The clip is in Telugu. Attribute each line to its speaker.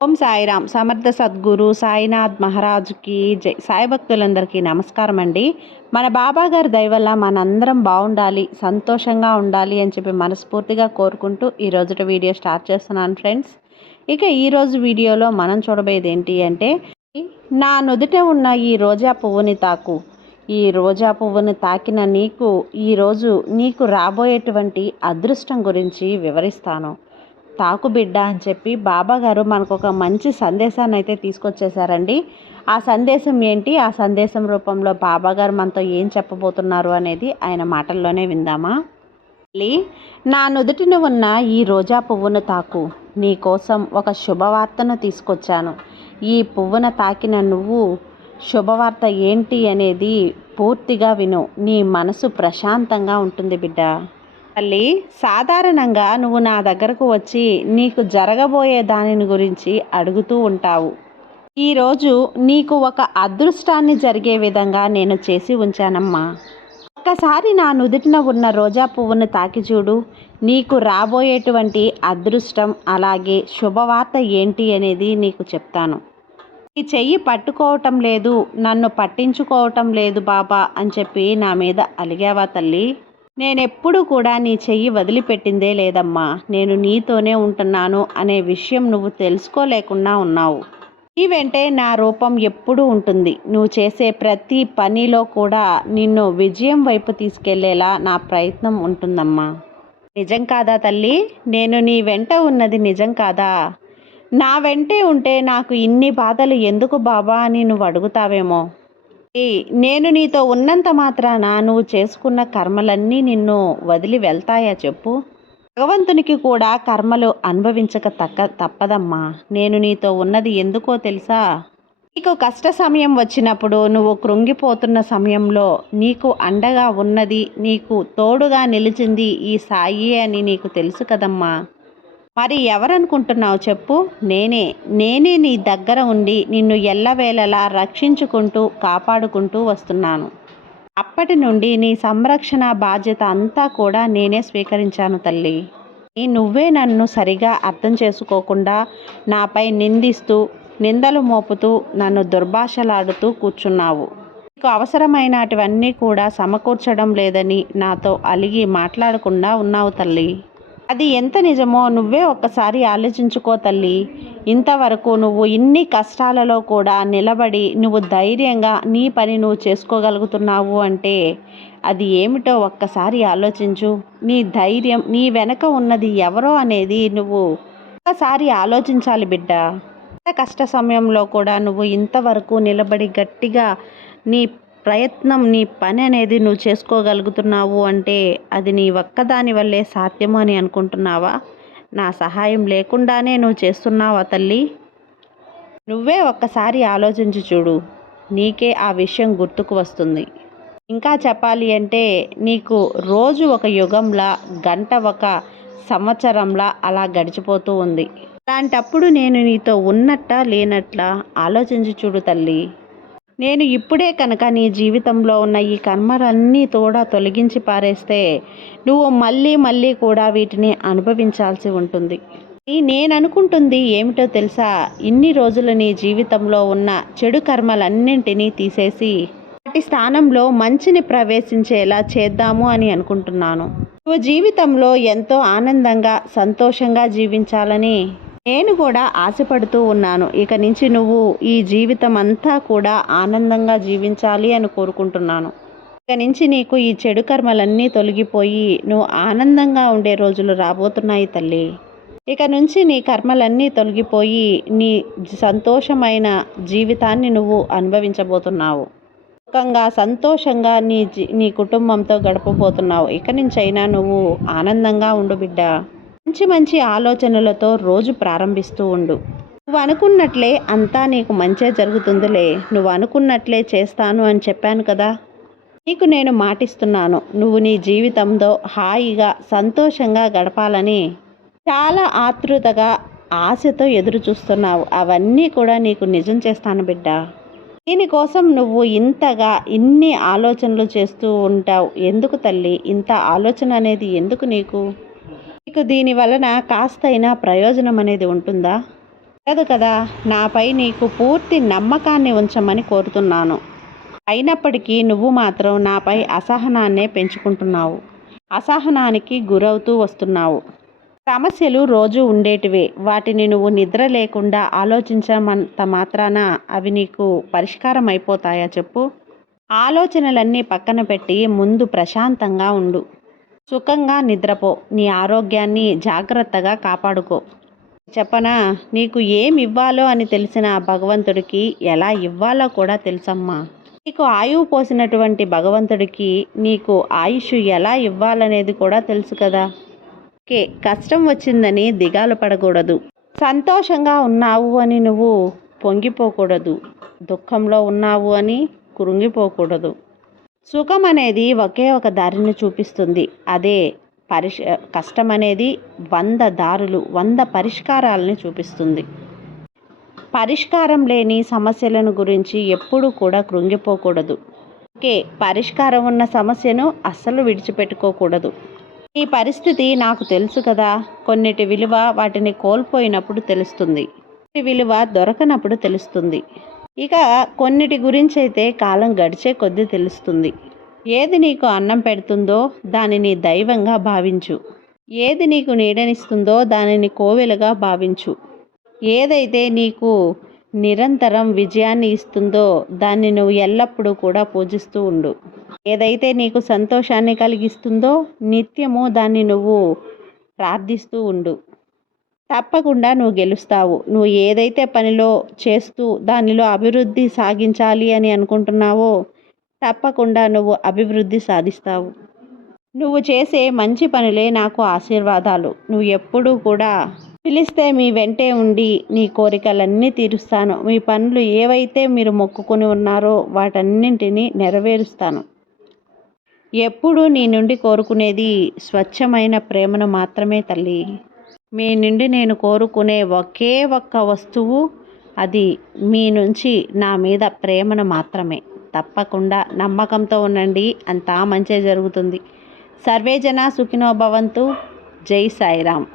Speaker 1: ఓం సాయిరామ్. సమర్థ సద్గురు సాయినాథ్ మహారాజుకి జై. సాయి భక్తులందరికీ నమస్కారం అండి మన బాబా గారి దయవల్ల మనందరం బాగుండాలి సంతోషంగా ఉండాలి అని చెప్పి మనస్ఫూర్తిగా కోరుకుంటూ ఈ రోజుట వీడియో స్టార్ట్ చేస్తున్నాను ఫ్రెండ్స్. ఇక ఈరోజు వీడియోలో మనం చూడబోయేది ఏంటి అంటే నా నుదుట ఉన్న ఈ రోజా పువ్వుని తాకు. ఈ రోజా పువ్వుని తాకిన నీకు ఈరోజు నీకు రాబోయేటువంటి అదృష్టం గురించి వివరిస్తాను. తాకు బిడ్డ అని చెప్పి బాబాగారు మనకు ఒక మంచి సందేశాన్ని అయితే తీసుకొచ్చేసారండి. ఆ సందేశం ఏంటి? ఆ సందేశం రూపంలో బాబాగారు మనతో ఏం చెప్పబోతున్నారు అనేది ఆయన మాటల్లోనే విందామా? నా నుదుటిన ఉన్న ఈ రోజా పువ్వును తాకు. నీ కోసం ఒక శుభవార్తను తీసుకొచ్చాను. ఈ పువ్వున తాకిన నువ్వు శుభవార్త ఏంటి అనేది పూర్తిగా విను. నీ మనసు ప్రశాంతంగా ఉంటుంది బిడ్డ. తల్లి సాధారణంగా నువ్వు నా దగ్గరకు వచ్చి నీకు జరగబోయే దానిని గురించి అడుగుతూ ఉంటావు. ఈరోజు నీకు ఒక అదృష్టాన్ని జరిగే విధంగా నేను చేసి ఉంచానమ్మా. ఒక్కసారి నా నుదుటిన ఉన్న రోజా పువ్వును తాకి చూడు. నీకు రాబోయేటువంటి అదృష్టం అలాగే శుభవార్త ఏంటి అనేది నీకు చెప్తాను. ఈ చెయ్యి పట్టుకోవటం లేదు నన్ను పట్టించుకోవటం లేదు బాబా అని చెప్పి నా మీద అలిగావా తల్లి? నేనెప్పుడు కూడా నీ చెయ్యి వదిలిపెట్టిందే లేదమ్మా. నేను నీతోనే ఉంటున్నాను అనే విషయం నువ్వు తెలుసుకోలేకుండా ఉన్నావు. నీ వెంటే నా రూపం ఎప్పుడూ ఉంటుంది. నువ్వు చేసే ప్రతి పనిలో కూడా నిన్ను విజయం వైపు తీసుకెళ్ళేలా నా ప్రయత్నం ఉంటుందమ్మా. నిజం కాదా తల్లి? నేను నీ వెంట ఉన్నది నిజం కాదా? నా వెంటే ఉంటే నాకు ఇన్ని బాధలు ఎందుకు బాబా అని నువ్వు అడుగుతావేమో. నేను నీతో ఉన్నంత మాత్రాన? నువ్వు చేసుకున్న కర్మలన్నీ నిన్ను వదిలి వెళ్తాయా చెప్పు. భగవంతునికి కూడా కర్మలు అనుభవించక తక్క తప్పదమ్మా. నేను నీతో ఉన్నది ఎందుకో తెలుసా? నీకు కష్ట సమయం వచ్చినప్పుడు నువ్వు కృంగిపోతున్న సమయంలో నీకు అండగా ఉన్నది నీకు తోడుగా నిలిచింది ఈ సాయి అని నీకు తెలుసు కదమ్మా. మరి ఎవరనుకుంటున్నావు చెప్పు? నేనే నేనే నీ దగ్గర ఉండి నిన్ను ఎల్లవేళలా రక్షించుకుంటూ కాపాడుకుంటూ వస్తున్నాను. అప్పటి నుండి నీ సంరక్షణ బాధ్యత అంతా కూడా నేనే స్వీకరించాను తల్లి. నీ నువ్వే నన్ను సరిగా అర్థం చేసుకోకుండా నాపై నిందిస్తూ నిందలు మోపుతూ నన్ను దుర్భాషలాడుతూ కూర్చున్నావు. నీకు అవసరమైనటివన్నీ కూడా సమకూర్చడం లేదని నాతో అలిగి మాట్లాడకుండా ఉన్నావు తల్లి. అది ఎంత నిజమో నువ్వే ఒక్కసారి ఆలోచించుకో తల్లి. ఇంతవరకు నువ్వు ఇన్ని కష్టాలలో కూడా నిలబడి నువ్వు ధైర్యంగా నీ పని నువ్వు చేసుకోగలుగుతున్నావు అంటే అది ఏమిటో ఒక్కసారి ఆలోచించు. నీ ధైర్యం నీ వెనక ఉన్నది ఎవరో అనేది నువ్వు ఒక్కసారి ఆలోచించాలి బిడ్డ. కష్ట సమయంలో కూడా నువ్వు ఇంతవరకు నిలబడి గట్టిగా నీ ప్రయత్నం నీ పని అనేది నువ్వు చేసుకోగలుగుతున్నావు అంటే అది నీ ఒక్కదాని వల్లే సాధ్యము అని అనుకుంటున్నావా? నా సహాయం లేకుండానే నువ్వు చేస్తున్నావా తల్లి? నువ్వే ఒక్కసారి ఆలోచించి చూడు. నీకే ఆ విషయం గుర్తుకు వస్తుంది. ఇంకా చెప్పాలి అంటే నీకు రోజు ఒక యుగంలా గంట ఒక సంవత్సరంలా అలా గడిచిపోతూ ఉంది. అలాంటప్పుడు నేను నీతో ఉన్నట్ట లేనట్లా ఆలోచించి చూడు తల్లి. నేను ఇప్పుడే కనుక నీ జీవితంలో ఉన్న ఈ కర్మలన్నీ కూడా తొలగించి పారేస్తే నువ్వు మళ్ళీ మళ్ళీ కూడా వీటిని అనుభవించాల్సి ఉంటుంది. నేను అనుకుంటుంది ఏమిటో తెలుసా? ఇన్ని రోజులు నీ జీవితంలో ఉన్న చెడు కర్మలన్నింటినీ తీసేసి వాటి స్థానంలో మంచిని ప్రవేశించేలా చేద్దాము అని అనుకుంటున్నాను. నువ్వు జీవితంలో ఎంతో ఆనందంగా సంతోషంగా జీవించాలని నేను కూడా ఆశపడుతూ ఉన్నాను. ఇక నుంచి నువ్వు ఈ జీవితం అంతా కూడా ఆనందంగా జీవించాలి అని కోరుకుంటున్నాను. ఇక నుంచి నీకు ఈ చెడు కర్మలన్నీ తొలగిపోయి నువ్వు ఆనందంగా ఉండే రోజులు రాబోతున్నాయి తల్లి. ఇక నుంచి నీ కర్మలన్నీ తొలగిపోయి నీ సంతోషమైన జీవితాన్ని నువ్వు అనుభవించబోతున్నావు. సుఖంగా సంతోషంగా నీ జీ నీ కుటుంబంతో గడపబోతున్నావు. ఇక నుంచైనా నువ్వు ఆనందంగా ఉండు బిడ్డ. మంచి మంచి ఆలోచనలతో రోజు ప్రారంభిస్తూ ఉండు. నువ్వు అనుకున్నట్లే అంతా నీకు మంచే జరుగుతుందిలే. నువ్వు అనుకున్నట్లే చేస్తాను అని చెప్పాను కదా? నీకు నేను మాటిస్తున్నాను. నువ్వు నీ జీవితంలో హాయిగా సంతోషంగా గడపాలని చాలా ఆతృతగా ఆశతో ఎదురు చూస్తున్నావు అవన్నీ కూడా నీకు నిజం చేస్తాను బిడ్డ. దీనికోసం నువ్వు ఇంతగా ఇన్ని ఆలోచనలు చేస్తూ ఉంటావు. ఎందుకు తల్లి? ఇంత ఆలోచన అనేది ఎందుకు నీకు? నీకు దీని వలన కాస్తైనా ప్రయోజనం అనేది ఉంటుందా? లేదు కదా నాపై నీకు పూర్తి నమ్మకాన్ని ఉంచమని కోరుతున్నాను. అయినప్పటికీ నువ్వు మాత్రం నాపై అసహనాన్నే పెంచుకుంటున్నావు. అసహనానికి గురవుతూ వస్తున్నావు. సమస్యలు రోజు ఉండేటివే. వాటిని నువ్వు నిద్ర లేకుండా ఆలోచించమంత మాత్రాన అవి నీకు పరిష్కారం అయిపోతాయా చెప్పు? ఆలోచనలన్నీ పక్కన పెట్టి ముందు ప్రశాంతంగా ఉండు. సుఖంగా నిద్రపో. నీ ఆరోగ్యాన్ని జాగ్రత్తగా కాపాడుకో. చెప్పనా? నీకు ఏం ఇవ్వాలో అని తెలిసిన భగవంతుడికి ఎలా ఇవ్వాలో కూడా తెలుసమ్మా. నీకు ఆయువు పోసినటువంటి భగవంతుడికి నీకు ఆయుష్ ఎలా ఇవ్వాలనేది కూడా తెలుసు కదా. ఓకే కష్టం వచ్చిందని దిగాలు పడకూడదు. సంతోషంగా ఉన్నావు అని నువ్వు పొంగిపోకూడదు. దుఃఖంలో ఉన్నావు అని కురుంగిపోకూడదు. సుఖం అనేది ఒకే ఒక దారిని చూపిస్తుంది. అదే పరిష్ కష్టం అనేది వంద దారులు వంద పరిష్కారాలని చూపిస్తుంది. పరిష్కారం లేని సమస్యలను గురించి ఎప్పుడూ కూడా కృంగిపోకూడదు. ఓకే పరిష్కారం ఉన్న సమస్యను అస్సలు విడిచిపెట్టుకోకూడదు. ఈ పరిస్థితి నాకు తెలుసు కదా. కొన్నిటి విలువ వాటిని కోల్పోయినప్పుడు తెలుస్తుంది. విలువ దొరకనప్పుడు తెలుస్తుంది. ఇక కొన్నిటి గురించి అయితే కాలం గడిచే కొద్దీ తెలుస్తుంది. ఏది నీకు అన్నం పెడుతుందో దానిని దైవంగా భావించు. ఏది నీకు నీడనిస్తుందో దానిని కోవెలుగా భావించు. ఏదైతే నీకు నిరంతరం విజయాన్ని ఇస్తుందో దాన్ని నువ్వు ఎల్లప్పుడూ కూడా పూజిస్తూ ఉండు. ఏదైతే నీకు సంతోషాన్ని కలిగిస్తుందో నిత్యము దాన్ని నువ్వు ప్రార్థిస్తూ ఉండు. తప్పకుండా నువ్వు గెలుస్తావు. నువ్వు ఏదైతే పనిలో చేస్తూ దానిలో అభివృద్ధి సాగించాలి అని అనుకుంటున్నావో తప్పకుండా నువ్వు అభివృద్ధి సాధిస్తావు. నువ్వు చేసే మంచి పనులే నాకు ఆశీర్వాదాలు. నువ్వు ఎప్పుడూ కూడా పిలిస్తే మీ వెంటే ఉండి నీ కోరికలన్నీ తీరుస్తాను. మీ పనులు ఏవైతే మీరు మొక్కుకొని ఉన్నారో వాటన్నింటినీ నెరవేరుస్తాను. ఎప్పుడూ నీ నుండి కోరుకునేది స్వచ్ఛమైన ప్రేమను మాత్రమే తల్లి. మీ నుండి నేను కోరుకునే ఒకే ఒక్క వస్తువు అది మీ నుంచి నా మీద ప్రేమను మాత్రమే. తప్పకుండా నమ్మకంతో ఉండండి. అంతా మంచి జరుగుతుంది. సర్వేజన సుఖినో భవంతు. జై సాయిరామ్.